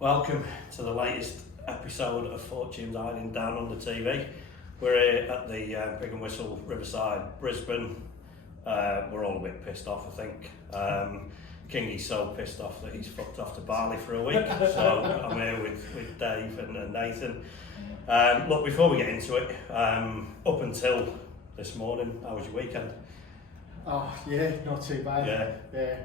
Welcome to the latest episode of Fortunes Hiding Down Under TV. We're here at the Pig and Whistle, Riverside, Brisbane. We're all a bit pissed off, I think. Kingy's so pissed off that he's fucked off to Bali for a week. So I'm here with Dave and Nathan. Look, before we get into it, up until this morning, how was your weekend? Oh yeah, not too bad. Yeah.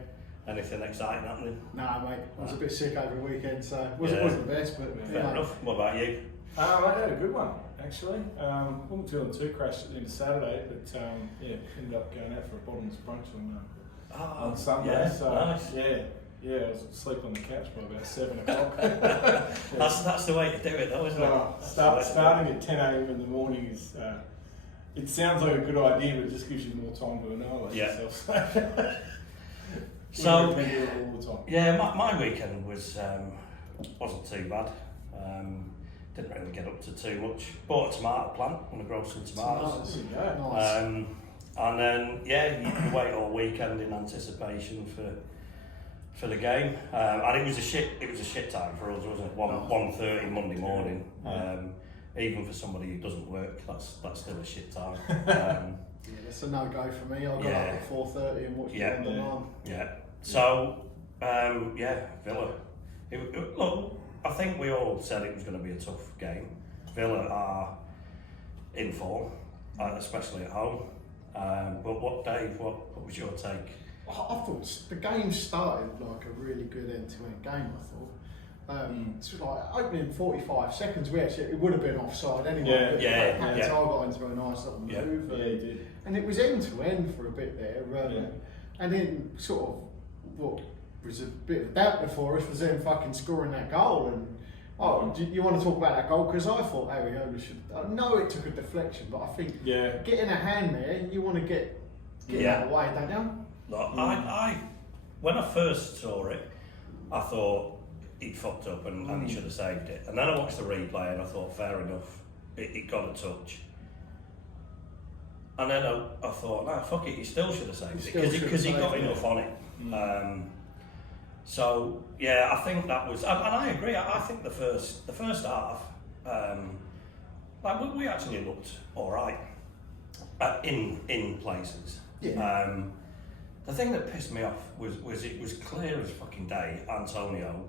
Anything exciting happening? Nah, mate, I was a bit sick over the weekend, so it wasn't the best, but Fair enough. What about you? I had a good one, actually. Wasn't feeling too crashed into Saturday, but ended up going out for a bottomless brunch on Sunday. Yeah, so nice. yeah, I was asleep on the couch by about 7 o'clock. That's the way to do it, though, isn't it? Starting at 10 a.m. in the morning is. It sounds like a good idea, but it just gives you more time to annihilate yourself. So, all the time. yeah, my weekend wasn't too bad. Didn't really get up to too much. Bought a tomato plant, want to grow some tomatoes. Nice. And then you wait all weekend in anticipation for the game. And it was a shit time for us, wasn't it? 1:30 Monday morning. Even for somebody who doesn't work, that's still a shit time. Yeah, that's a no-go for me. I got up at 4:30 and watched it on demand. Yeah. So, Villa. Look, I think we all said it was going to be a tough game. Villa are in form, especially at home. But Dave, what was your take? I thought the game started like a really good end-to-end game. I thought. It's like opening 45 seconds. It would have been offside anyway. Paquetá got into a nice little move. Yeah, he did. And it was end to end for a bit there. And then sort of what was a bit of doubt before us was them fucking scoring that goal. And do you want to talk about that goal? Because I thought Areola should. I know it took a deflection, but I think getting a hand there, you want to get out of the way, don't you? Look, I when I first saw it, I thought he'd fucked up and he should have saved it. And then I watched the replay and I thought, fair enough, it got a touch. And then I thought, nah, fuck it, he still should have saved it because he got enough on it. So yeah, I think that was, and I agree. I think the first half, we actually looked all right in places. Yeah. The thing that pissed me off was it was clear as fucking day. Antonio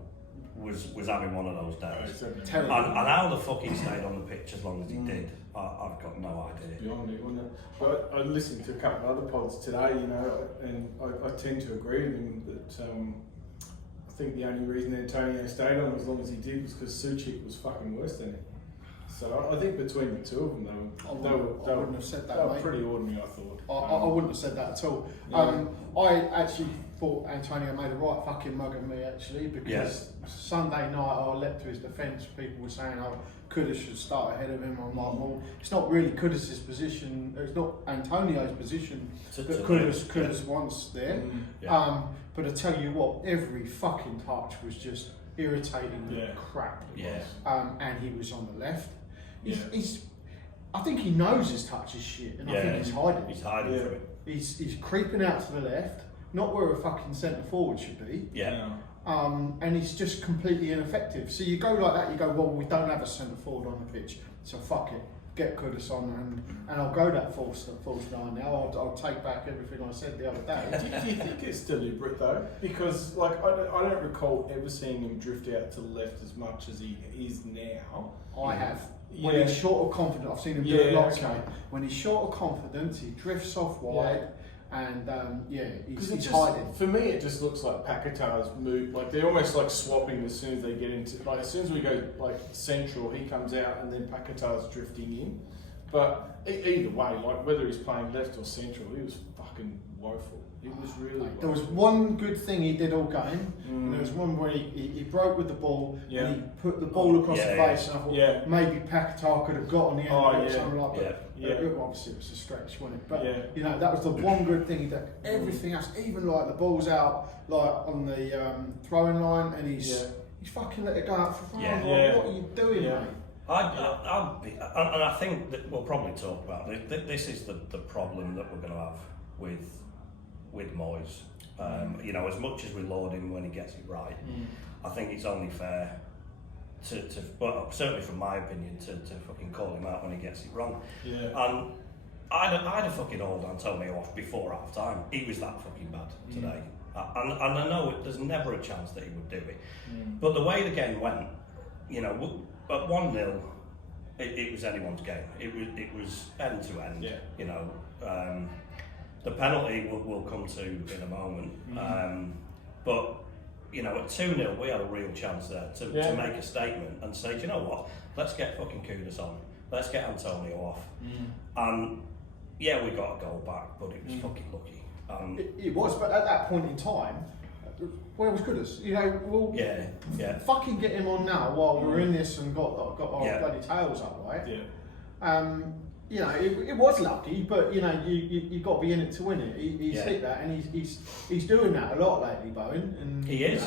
was having one of those days. Terrible. And how the fuck he stayed on the pitch as long as he did, I've got no idea. Beyond it, wasn't it? But I listened to a couple of other pods today, and I tend to agree with him that I think the only reason Antonio stayed on as long as he did was because Suchik was fucking worse than him. So I think between the two of them, they wouldn't have said that, they were mate. pretty ordinary, I thought. I wouldn't have said that at all. I actually thought Antonio made a right fucking mug of me, actually, because Sunday night I leapt to his defence. People were saying, Kudus should start ahead of him. I'm like, well, it's not really Kudus' position, it's not Antonio's position that Kudus wants there. But I tell you what, every fucking touch was just irritating the crap. And he was on the left. I think he knows his touch is shit, and I think he's hiding. He's hiding from it. He's creeping out to the left, not where a fucking centre forward should be. And he's just completely ineffective. So you go like that, you go, well, we don't have a centre forward on the pitch, so fuck it, get Kudus on, and I'll go that false nine now. I'll take back everything I said the other day. Do you think it's deliberate though? Because I don't recall ever seeing him drift out to the left as much as he is now. I have. When he's short of confidence, I've seen him do it lots, mate. When he's short of confidence, he drifts off wide, and he's hiding. For me, it just looks like Paquetá's move. Like they're almost like swapping as soon as they get into. Like as soon as we go like central, he comes out, and then Paquetá's drifting in. But either way, like whether he's playing left or central, he was fucking woeful. It was really woeful. There was one good thing he did all game, and there was one where he broke with the ball, and he put the ball across the face, and I thought maybe Paquetá could have got on the end of it or something like that. Obviously it was a stretch, wasn't it? But that was the one good thing he did. Everything else, even like the ball's out like on the throwing line, and he's fucking let it go out for fun. What are you doing, mate? And I think that we'll probably talk about this. This is the problem that we're going to have with Moyes. As much as we laud him when he gets it right, I think it's only fair well, certainly from my opinion, to fucking call him out when he gets it wrong. Yeah. And I'd have fucking hauled Antonio off before half time. He was that fucking bad today. And I know there's never a chance that he would do it. But the way the game went, you know, at 1-0, it was anyone's game. It was end to end. Yeah. You know, the penalty we'll come to in a moment. But you know, at 2-0, we had a real chance there to make a statement and say, do you know what? Let's get fucking Kudus on. Let's get Antonio off. And yeah, we got a goal back, but it was fucking lucky. It was, but at that point in time, where was Kudus? You know, we'll fucking get him on now while we're in this and got our bloody tails up, right? Yeah. You know, it was lucky, but you know, you got to be in it to win it. He's hit that, and he's doing that a lot lately, Bowen. And he is.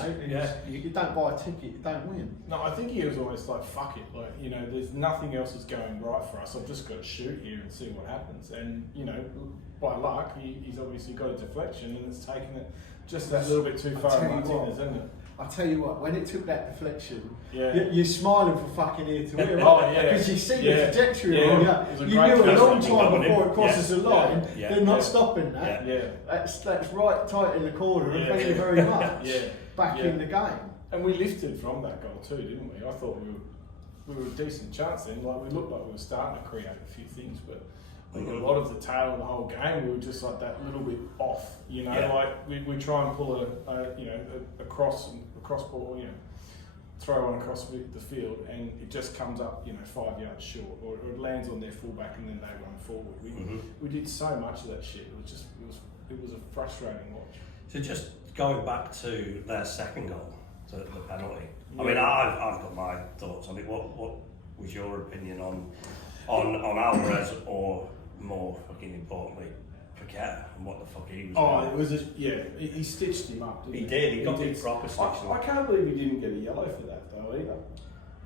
You don't buy a ticket, you don't win. No, I think he was always like, fuck it, like, you know, there's nothing else is going right for us. I've just got to shoot here and see what happens. And you know, by luck, he's obviously got a deflection, and it's taken it just that little bit too far in Martinez, isn't it? I tell you what, when it took that deflection, Yeah. you're smiling from fucking ear to ear. Oh, yeah. Because you see Yeah. the trajectory. Yeah. You It was a knew great a catch. long That's time what we before got it crosses the line, Yeah. they're not stopping that. Yeah. That's right tight in the corner, and Yeah. thank you very much. Yeah. Back Yeah. in the game. And we lifted from that goal too, didn't we? I thought we were a decent chance then. Like, we looked like we were starting to create a few things, but I think a lot of the tail of the whole game, we were just like that little bit off. You know, Yeah. like we try and pull a cross ball, you know, throw one across the field, and it just comes up, you know, 5 yards short, or it lands on their fullback, and then they run forward. We did so much of that shit. It was a frustrating watch. So just going back to their second goal, the penalty. I Yeah. mean, I've got my thoughts on it. What was your opinion on Alvarez, or more fucking importantly, Paqueta, and what the fuck he was Oh, doing? it was he stitched him up, didn't He he? did. He got the did. proper stitch. I can't believe he didn't get a yellow for that though either.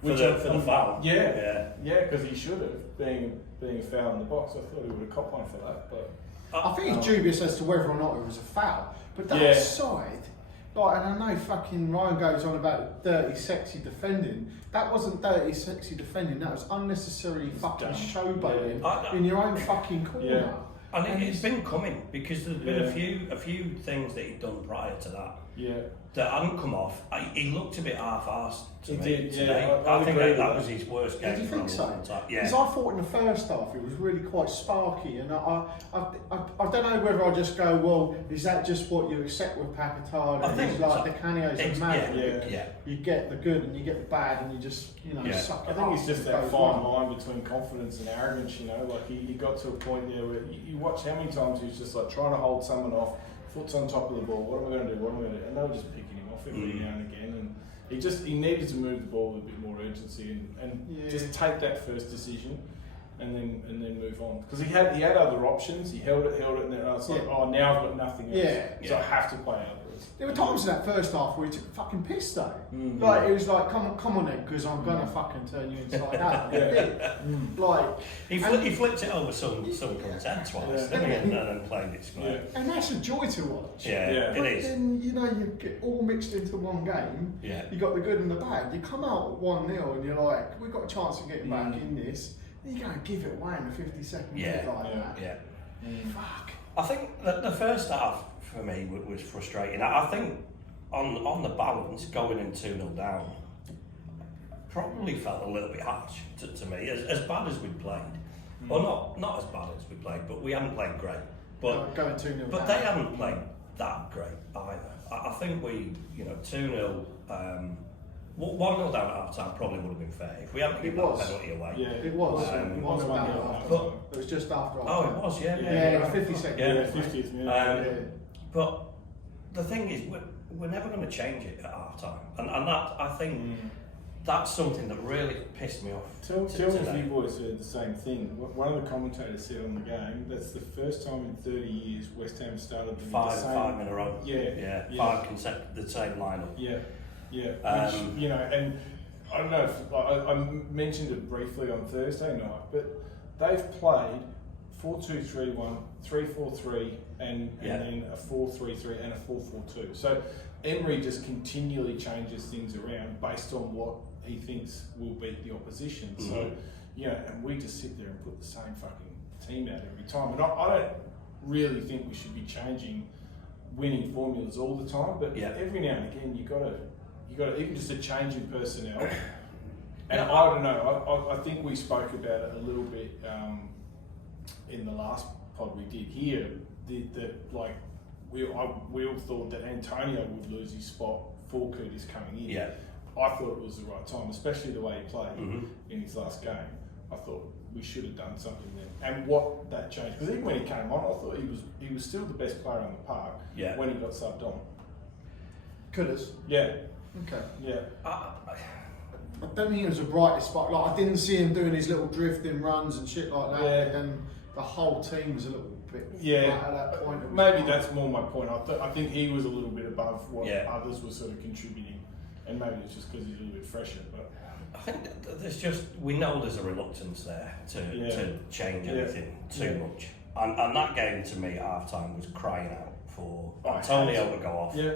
For the foul. Yeah, because he should have, being a foul in the box. I thought he would have copped one for that, but I think it's dubious as to whether or not it was a foul. But that Yeah. side, like, and I know fucking Ryan goes on about dirty, sexy defending. That wasn't dirty, sexy defending. That was unnecessary fucking dumb. showboating Yeah. in your own fucking corner. Yeah. And it's been coming because there's been Yeah. a few things that he'd done prior to that yeah. that hadn't come off. He looked a bit half-arsed to He me did, today. yeah, I I'd think agree that with was that. his worst game. Did you for think a so? long time. Because Yeah. I thought in the first half it was really quite sparky, and I don't know whether I just go, well, is that just what you accept with Paquetá? I think He's like so. the Canios It's- of man. yeah. You get the good and you get the bad, and you just Yeah. suck it I think up it's just as it that goes fine on. line between confidence and arrogance, you know. Like, he got to a point there where you watch how many times he's just like trying to hold someone off, foot's on top of the ball, what am I going to do, And they were just picking him off every now and again. And he needed to move the ball with a bit more urgency and just take that first decision and then move on. Because he had other options, he held it, and then I was like, oh, now I've got nothing else. So I have to play Alvarez. There were times in that first half where he took fucking piss though. Mm-hmm. Like, it was like, come on then, because I'm gonna fucking turn you inside out. And he did. Like, He flipped it over some content twice, didn't he? And then played it square. and that's a joy to watch. Yeah, Yeah. it But is. then, you get all mixed into one game. Yeah. You got the good and the bad. You come out at 1-0 and you're like, we've got a chance of getting back in this. Then you go and give it away in the 52nd minute like that. Yeah. Fuck. I think that the first half for me was frustrating. I think on the balance, going in 2-0 down probably felt a little bit harsh to me. As bad as we played, or not as bad as we played, but we haven't played great. But Going 2-0 but down. they haven't played that great either. I think we, 2-0. 1-0 down at half time probably would have been fair if we hadn't given that penalty away. Yeah. It was. Um, It was 1-0 down at after. half-time. It was just after half Oh, time. it was, yeah. Yeah, 52nd Yeah. minute. 50th minute. Yeah. But the thing is, we're never going to change it at half time, and that I think that's something that really pissed me off. Tell me today. if you boys said the same thing. One of the commentators said on the game, that's the first time in 30 years West Ham started with the same... Five in a row. Yeah. Five consecutive, the same lineup. Yeah. Um, Which, and I don't know if I mentioned it briefly on Thursday night, but they've played 4-2-3-1, 3-4-3, and then a 4-3-3 and a 4-4-2. So Emery just continually changes things around based on what he thinks will beat the opposition. So, you know, and we just sit there and put the same fucking team out every time. And I don't really think we should be changing winning formulas all the time, but every now and again you got to even just a change in personnel. And I don't know. I think we spoke about it a little bit in the last pod we did here. That like we all thought that Antonio would lose his spot for Curtis coming in. Yeah. I thought it was the right time, especially the way he played in his last game. I thought we should have done something then. And what that changed, because even when he came on, I thought he was still the best player on the park when he got subbed on. Kudus. Yeah. Okay. Yeah. I don't think it was the brightest spot. Like I didn't see him doing his little drifting runs and shit like that. Yeah. And then the whole team was a little bit Yeah. at that point. Maybe that's more my point. I think he was a little bit above what Yeah. others were sort of contributing, and maybe it's just because he's a little bit fresher. But I think there's just, we know there's a reluctance there to change anything too much. And that game to me at half time was crying out for Antonio to go off. Yeah.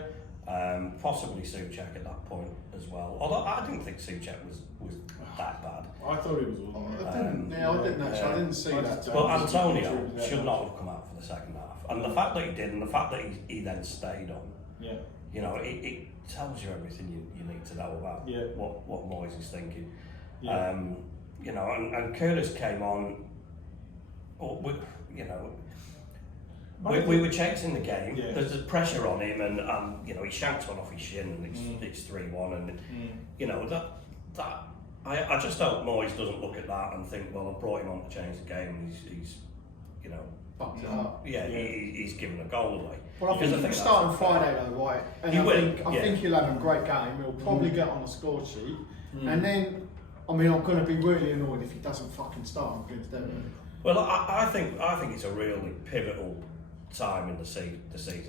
Possibly Souček at that point as well. Although I didn't think Souček was that bad. I thought he was all right. I didn't actually. I didn't see that. Well, Antonio should not have come out for the second half. And the fact that he did, and the fact that he then stayed on, you know, it tells you everything you need to know about what Moyes is thinking. Yeah. You know, and Curtis came on, you know, we were chasing the game. Yeah. There's pressure on him, and you know, he shanks one off his shin, and it's 3-1, and you know that I just hope Moyes doesn't look at that and think, well, I brought him on to change the game, and he's you know, fucked it up. He's given a goal away. Well, I think he'll start on Friday though, right? And I think he'll have a great game. He'll probably get on the score sheet, and then I mean, I'm going to be really annoyed if he doesn't fucking start against them. Well, I think it's a really pivotal time in the season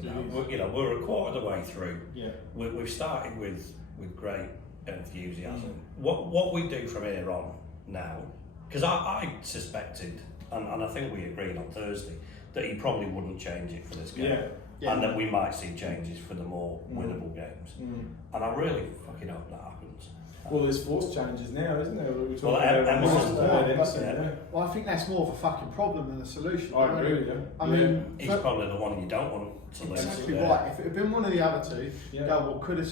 now. You know, we're a quarter of the way through. Yeah. We've started with great enthusiasm. What we do from here on now, because I suspected, and I think we agreed on Thursday, that he probably wouldn't change it for this game. Yeah. And that we might see changes for the more winnable games. And I really fucking hope that happens. Well, there's forced changes now, isn't there? Well, Emerson, yeah. Well, I think that's more of a fucking problem than a solution. I agree with you. I mean, he's probably the one you don't want to lose. exactly right. If it had been one of the other two, you go, well, could have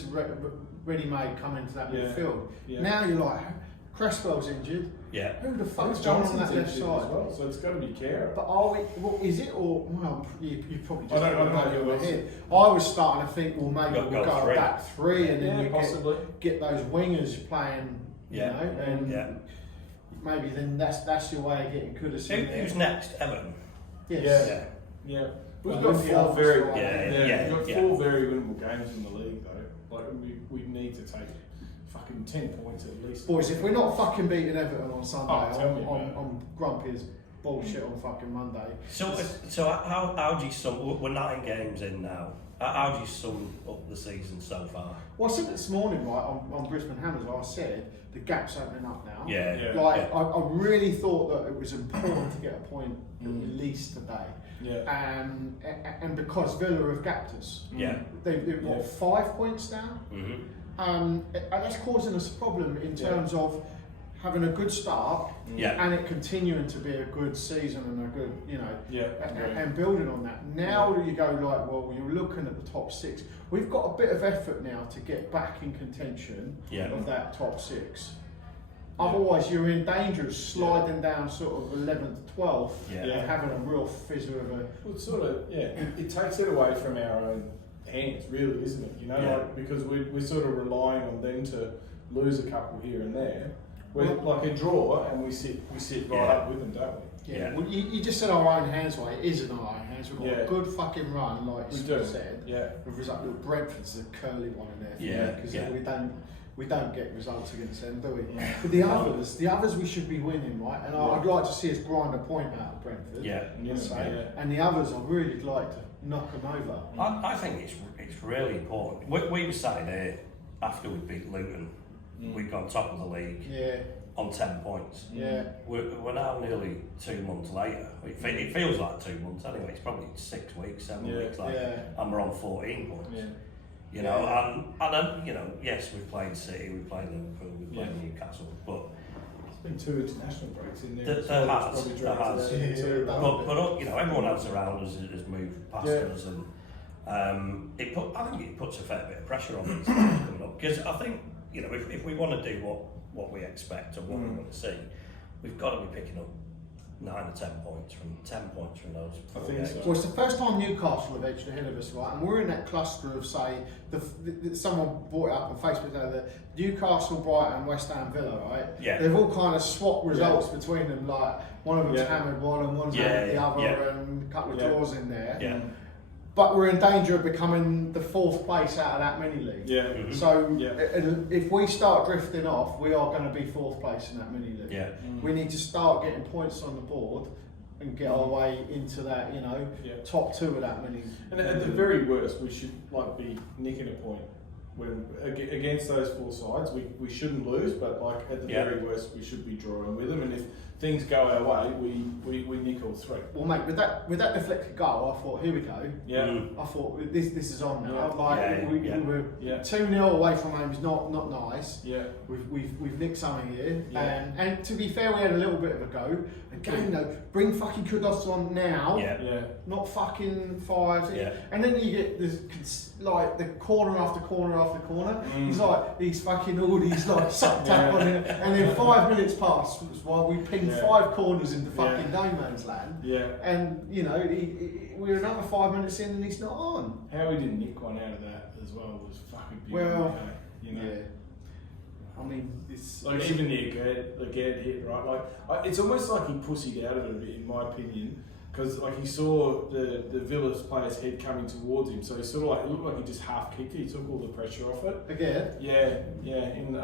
ready-made come into that midfield. Yeah. Now you're like, Cresswell's injured. Yeah. Who the fuck's going on that left side? As well, so it's got to be Kehrer. But are we? Well, is it or well? You probably just I don't know over who else. head. I was starting to think, well, maybe we'll go three. back three, and then we possibly get those wingers playing. You know, and maybe then that's your way of getting Kudus in there. Who's next? Everton. Yes. Yeah. We've Well, got the four others very are- we've got four very winnable games in the league though. Like we need to take fucking 10 points at least. Boys, if we're not fucking beating Everton on Sunday, tell me about it. I'm grumpy as bullshit on fucking Monday. So how do you sum? We're 9 games in now. How do you sum up the season so far? Well, I said this morning, right, on Brisbane Hammers, I said the gap's opening up now. Yeah. I really thought that it was important to get a point at least today. Yeah. And because Villa have gapped us. Yeah. They've got 5 points down. And that's causing us a problem in terms of having a good start and it continuing to be a good season and a good, you know, and building on that. Now you go like, well, you're looking at the top 6. We've got a bit of effort now to get back in contention of that top 6. Otherwise, you're in danger of sliding down sort of 11th, 12th, and having a real fizzer of a. Well, it's sort of it takes it away from our own hands, really, isn't it? You know, like because we're sort of relying on them to lose a couple here and there. We're like a draw, and we sit right up with them, don't we? Yeah. Well, you just said our own hands, right? It is in our own hands. We've got a good fucking run, like you said. Yeah. With result, look, Brentford's a curly one in there. Yeah. Because we don't get results against them, do we? But the others we should be winning, right? And I'd like to see us grind a point out of Brentford. And the others, I'd really like to knock them over. I think it's really important. We were sat here after we beat Luton. We'd gone top of the league on 10 points. We're now nearly 2 months later. It feels like 2 months anyway. It's probably 6 weeks, 7 weeks later, and we're on 14 points. You know, and then, you know, yes, we've played City, we've played Liverpool, we've played Newcastle, but There's been 2 international breaks in there. there has. But you know, everyone else around us has moved past us, and I think it puts a fair bit of pressure on these guys coming up, because I think, you know, if we want to do what we expect and what we want to see, we've got to be picking up 9 or 10 points from those. I think games. so. Well, it's the first time Newcastle have edged ahead of us, right? And we're in that cluster of, say, someone brought it up on Facebook the other day, Newcastle, Brighton, West Ham, Villa, right? Yeah. They've all kind of swapped results between them, like one of them's hammered one and one's hammered the other, and a couple of draws in there. Yeah. But we're in danger of becoming the 4th place out of that mini league. Yeah. Mhm. So if we start drifting off, we are going to be 4th place in that mini league. Yeah. We need to start getting points on the board and get our way into that, you know, top 2 of that mini. And at the very worst, we should like be nicking a point. When against those 4 sides, we shouldn't lose, but like at the very worst, we should be drawing with them. And if things go our way, we nick all 3. Well, mate, with that deflected goal, I thought, here we go. Yeah. I thought this is on now. Yeah. Like we were 2-0 away from home is not nice. Yeah. We've nicked something here. Yeah. And to be fair, we had a little bit of a go. Again, though, bring fucking Kudos on now. Yeah. Not fucking 5. Yeah. And then you get this, like the corner after corner after corner. He's like these fucking all these like sucked up on it, and then 5 minutes pass while we pinged 5 corners into fucking no man's land. Yeah. And you know, we're another 5 minutes in and he's not on. How we didn't nick one out of that as well was fucking big. Well, you know. yeah. I mean, it's Like even the Gerd hit, right? Like it's almost like he pussied out of it a bit, in my opinion, because like he saw the Villa's player's head coming towards him, so he sort of like it looked like he just half kicked it. He took all the pressure off it. again. Yeah.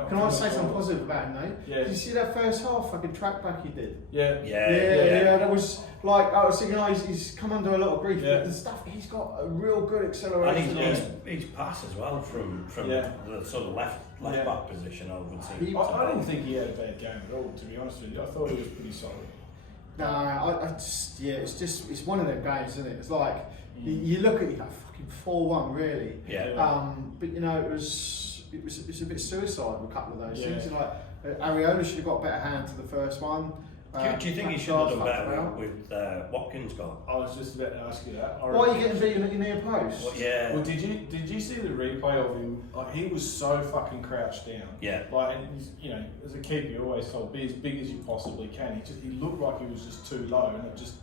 Can I say something positive about him, mate? Yeah. Did you see that first half fucking track back he did? Yeah. Yeah, that was like I was thinking, he's come under a lot of grief. Yeah. But the stuff he's got a real good acceleration. And he's pass as well from the sort of left back position over to. I didn't think he had a bad game at all, to be honest with you. I thought he was pretty solid. No, I just it's one of them games, isn't it? It's like you look at it, you go fucking 4-1, really. Yeah. But you know, it was a bit suicidal, a couple of those Yeah. things. Like Ariola should have got a better hand to the first one. Do you think he should have done better with Watkins gone? I was just about to ask you that. Why are you getting beaten at your near post? Well, yeah. Well, did you see the replay of him? Like he was so fucking crouched down. Yeah. Like and you know, as a keeper, you always told be as big as you possibly can. He looked like he was just too low, and it just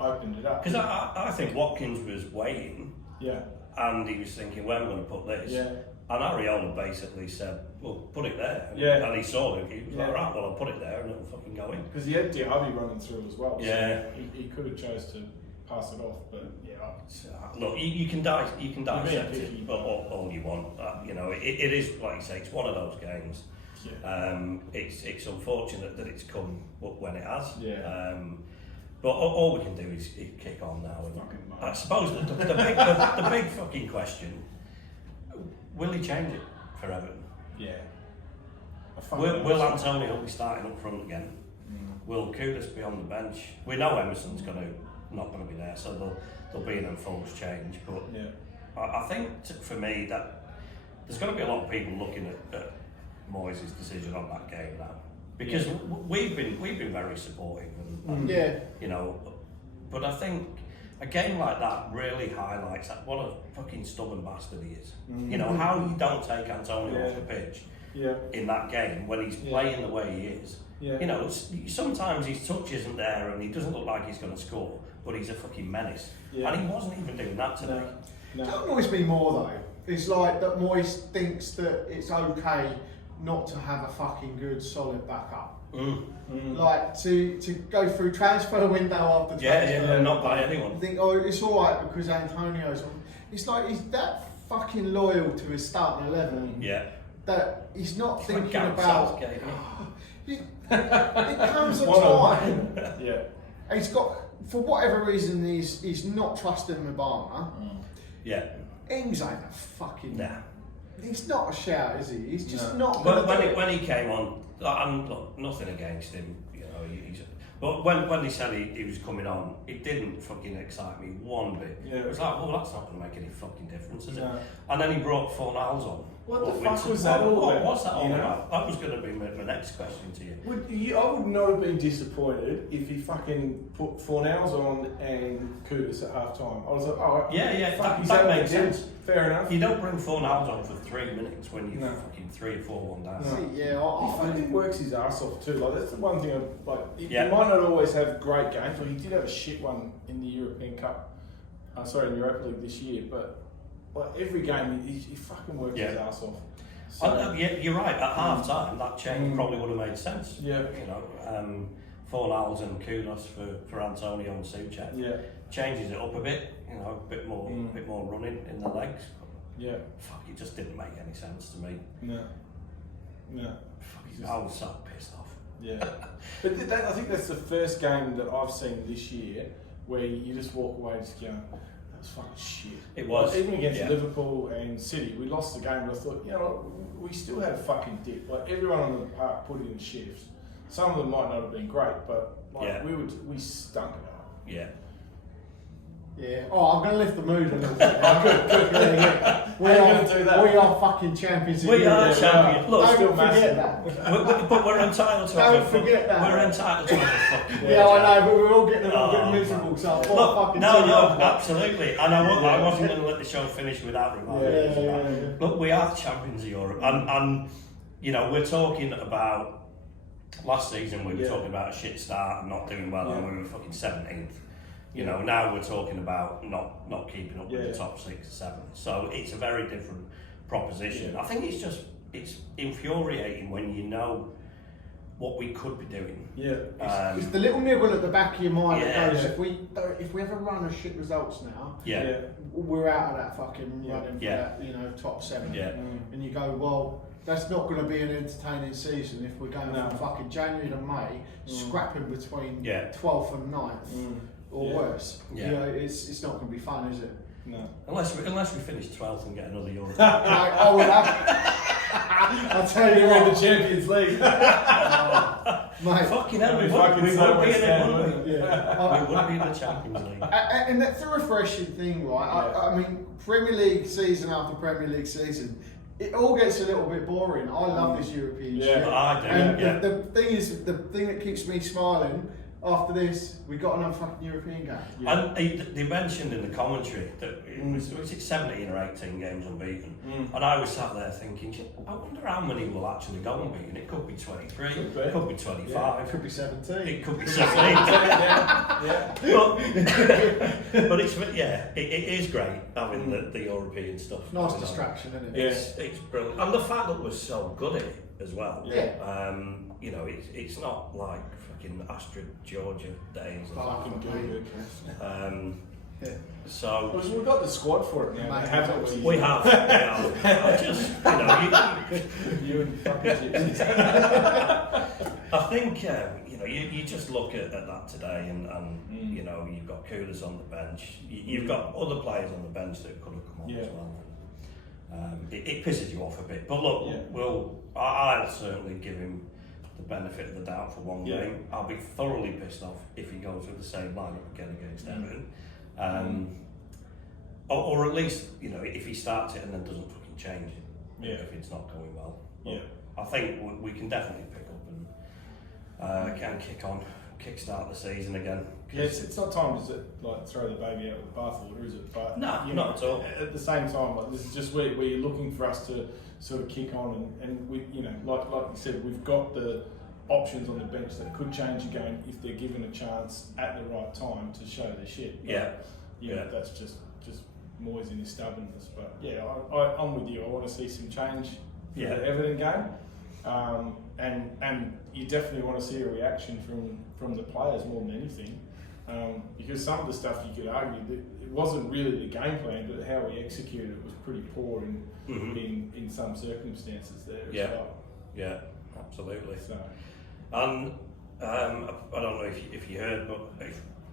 opened it up. Because I think Watkins was waiting, Yeah. and he was thinking, where am I going to put this? Yeah. And Ariola basically said, well, put it there. Yeah. And he saw it. He was like, Yeah. right, well, I'll put it there and it'll fucking go in. Because he had Diaby running through as well. Yeah. So he could have chose to pass it off, but yeah. Look, you can dissect picky. it all you want. You know, it is, like you say, it's one of those games. Yeah. It's unfortunate that it's come when it has. Yeah. But all we can do is kick on now. And Fucking I suppose the big fucking question: will he change it for Everton? Yeah. Will Antonio be starting up front again? Will Kudus be on the bench? We know Emerson's not going to be there, so there'll be an enforced change. But Yeah. I think for me that there's going to be a lot of people looking at Moyes' decision on that game now, because we've been very supportive and you know, but I think a game like that really highlights that what a fucking stubborn bastard he is. You know, how you don't take Antonio off the pitch in that game when he's playing the way he is. Yeah. You know, sometimes his touch isn't there and he doesn't look like he's going to score, but he's a fucking menace. Yeah. And he wasn't even doing that today. No. That annoys me more though. It's like that Moyes thinks that it's okay not to have a fucking good solid backup. Like to go through transfer window after transfer. Not by anyone. Think, oh, it's all right because Antonio's on. It's like he's that fucking loyal to his starting 11 that he's not It's thinking like Gareth about. Southgate. It comes a One-on-one. time. Yeah. He's got, for whatever reason, he's not trusting Mabama. Yeah. Ings ain't a fucking. Nah. He's not a shout, is he? He's just not. But gonna do it. when he came on, and look, nothing against him, you know, But when they said he was coming on, it didn't fucking excite me one bit. Yeah. It was like, well, that's not going to make any fucking difference, is No. it? And then he brought Fornals on. What the But fuck we- was that all What about, was that all you know? about? That was going to be my next question to you. I would not have been disappointed if he fucking put Fornals on and Kudus at half time. I was like, oh, Yeah, fuck, he's that having makes a good- sense. Fair enough. You don't bring Fornals on for 3 minutes when you're No. fucking 3 or 4-1 down. No. Yeah, He I fucking mean, works his ass off too. Like that's the one thing. He Yeah. might not always have great games, but he did have a shit one in the European Cup. In the Europa League this year. But like every game, he fucking works his ass off. So, Yeah, you're right. At half time, that change probably would have made sense. Yeah. You know, Fornals and Kudos for Antonio and Souček. yeah, Changes it up a bit. You know, a bit more running in the legs. yeah, Fuck, it just didn't make any sense to me. no. Fuck, I was so pissed off. Yeah, but I think that's the first game that I've seen this year where you just walk away just going, that was fucking shit. It was. Like, even against yeah. Liverpool and City, we lost the game, but I thought, you know, we still had a fucking dip. Like everyone on the park put in shifts. Some of them might not have been great, but like, Yeah. we stunk it up. Yeah. yeah. Oh, I'm going to lift the mood a little bit. Good. Yeah. How you gonna do that? We are fucking champions. We are Europe. champions. Look, Don't still forget massive. that. But we're entitled to Don't have a forget that. We're entitled to have a fucking Yeah, I know, but we're all getting Oh, miserable. man. So I thought Look, fucking no, tell you no, off. absolutely. And I wasn't going to let the show finish without reminding Yeah, us of yeah, that. yeah. Look, we are champions of Europe. And you know, we're talking about last season, we were Yeah. talking about a shit start and not doing well, Yeah. and we were fucking 17th. You Yeah. know, now we're talking about not keeping up with Yeah. the top 6 or 7. So it's a very different proposition. Yeah. I think it's infuriating when you know what we could be doing. Yeah. It's the little nibble at the back of your mind Yeah. that goes, if we ever run a shit results now, Yeah. we're out of that fucking Yeah. running for Yeah. that, top 7. Yeah. And you go, well, that's not going to be an entertaining season if we're going No. from fucking January to May, scrapping between Yeah. 12th and 9th, or Yeah. worse. Yeah. You know, it's not going to be fun, is it? No. Unless we finish 12th and get another Euro. I will have. I'll tell you You're in the what, Champions League. mate. Fucking hell, we Fucking would so be in West it, Ham, wouldn't we? Yeah. We would be in the Champions League. And that's a refreshing thing, right? Yeah. I mean, Premier League season after Premier League season, it all gets a little bit boring. I love this European Yeah, shit. I do, And yeah. the thing is, the thing that keeps me smiling after this, we got another fucking European game. Yeah. And they mentioned in the commentary that was it 17 or 18 games unbeaten. Mm. And I was sat there thinking, "Shit, I wonder how many will actually go unbeaten. It could be 23, Could be. it could be 25, It could be 17. it could be 17. yeah. But it's it is great having the European stuff. Nice going on. distraction, isn't it? Yeah. It's brilliant, and the fact that we're so good at it as well. Yeah. You know, it's not like fucking Astrid Georgia days. Or Oh, Fucking mate. good. Yeah. So Well, we've got the squad for it now, Mate, haven't we? we have. I just, You and fucking gypsies. I think you just look at that today, and you know, you've got Kudus on the bench. You've got other players on the bench that could have come on as well. It pisses you off a bit, but look, Yeah. I'll certainly give him the benefit of the doubt for one Yeah. game. I'll be thoroughly pissed off if he goes with the same lineup again against Everton, or at least if he starts it and then doesn't fucking change it if it's not going well. Yeah. I think we can definitely pick up and can kickstart the season again. Yeah, it's not time to throw the baby out with the bathwater, is it? But No, you not at all. At the same time, like this is just where you're looking for us to sort of kick on, and we, like you said, we've got the options on the bench that could change the game if they're given a chance at the right time to show their shit. But, Yeah. that's just Moyes in his stubbornness. But yeah, I'm with you. I want to see some change for Yeah. the Everton game. And you definitely want to see a reaction from the players more than anything, because some of the stuff you could argue that it wasn't really the game plan, but how we executed it was pretty poor in some circumstances there as well. Yeah, absolutely. So And I don't know if you heard, but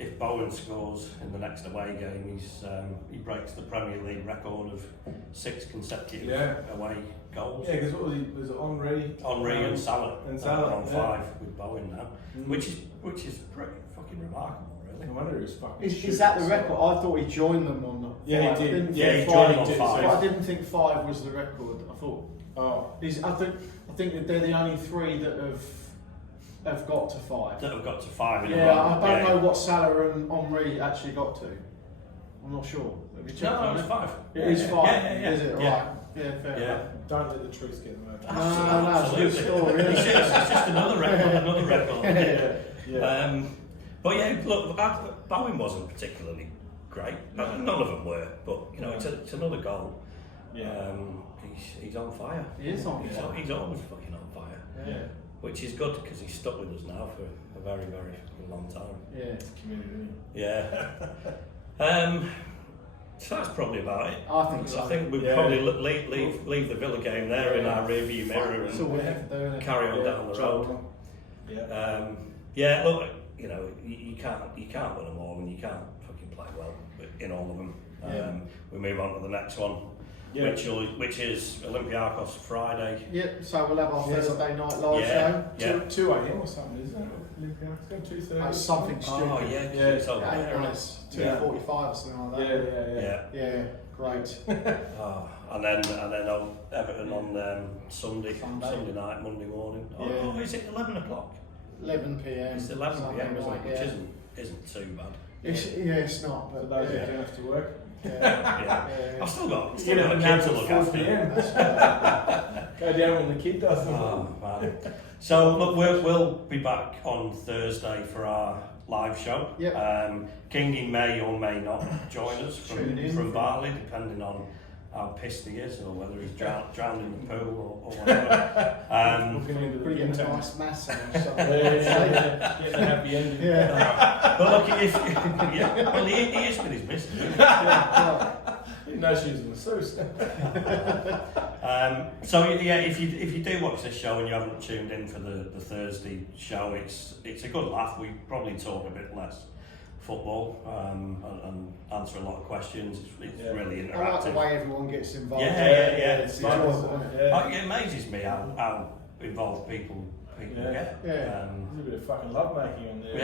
if Bowen scores in the next away game, he breaks the Premier League record of 6 consecutive away goals. Yeah, because what was it Henry? Henry and Salah. And Salah, are on yeah. 5 with Bowen now, which is pretty fucking remarkable, really. No wonder he was fucking. Is that the record? I thought he joined them on the. Yeah, 5. he I did. didn't Yeah, think he joined five- on 5. But I didn't think 5 was the record. I thought. Oh, I think that they're the only 3 that have got to 5. That have got to 5 in a Yeah, row. I don't know what Salah and Henry actually got to. I'm not sure. Have you checked No, on it's it? 5. It is 5. Yeah. Is it Yeah. right? Yeah, fair Yeah. enough. don't let the truth get in the way. No, it's a good story. It's just another record. Yeah. But yeah, look, Bowen wasn't particularly great. None of them were, but you know, it's another goal. Yeah. He's on fire. He is on fire. He's always fucking on fire, Yeah. which is good because he's stuck with us now for a very, very long time. Yeah. Community. Yeah. So that's probably about it. I think so. I think we'll Yeah. probably leave the Villa game there in our rearview mirror That's all and we have to do, innit? carry on down the road. Yeah. Yeah, look, you know, you can't win them all, and you can't fucking play well in all of them. Yeah. We move on to the next one, Yeah. which is Olympiacos Friday. Yep, so we'll have our Yeah. Thursday night live Yeah. show. Yeah. 2 a.m. or something, isn't it? Olympiacos, 2:30. That's something stupid. Oh yeah, Yeah. it's over Yeah, there, isn't it? it's 2:45 or something like Yeah, that. yeah. Yeah. Great. And then on Everton on Sunday night, Monday morning. Yeah. Oh, is it 11 o'clock? 11 p.m. It's 11 something p.m. Isn't like, it? Which yeah. isn't too bad. It's not, For but those who yeah. don't have to work. Yeah. Yeah. I've still got a You know, kid to now look it's 4 after. p.m. Go down when the kid does them. Oh, man. So look, we'll be back on Thursday for our live show. Yep. Kingy may or may not join us Tune in. from Barley, depending on how pissed he is or whether he's drowned in the pool or whatever. Looking into the Pretty intern. nice massage. Yeah. Get the happy ending. Yeah. But look, well, he is with his missus. Didn't know she was a masseuse. So yeah, if you do watch this show and you haven't tuned in for the Thursday show, it's a good laugh. We probably talk a bit less football and answer a lot of questions. It's really I like the interactive. way everyone gets involved. Yeah. It's enjoyable, isn't it? Yeah. It amazes me how involved people get. Yeah. There's a bit of fucking love making on there.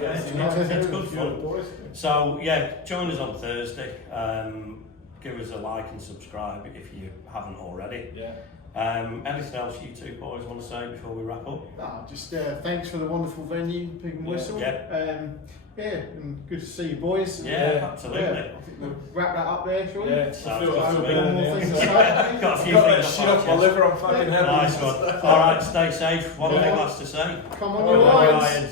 Yeah, it's good fun. Boys. So yeah, join us on Thursday. Give us a like and subscribe if you haven't already. Yeah. Anything else you two boys want to say before we wrap up? No, just thanks for the wonderful venue, Pig and Whistle. Yeah. And good to see you boys. Yeah, absolutely. Yeah, I think we'll wrap that up there, shall we? Yeah, Sounds I feel good like to I've me. been One more there. thing to say. Got a few Got that things shit off off our my chest. liver, I'm fucking happy. Nice one. Alright, stay safe. One thing last to say. Come on, Oh, you no, Lions. Lions.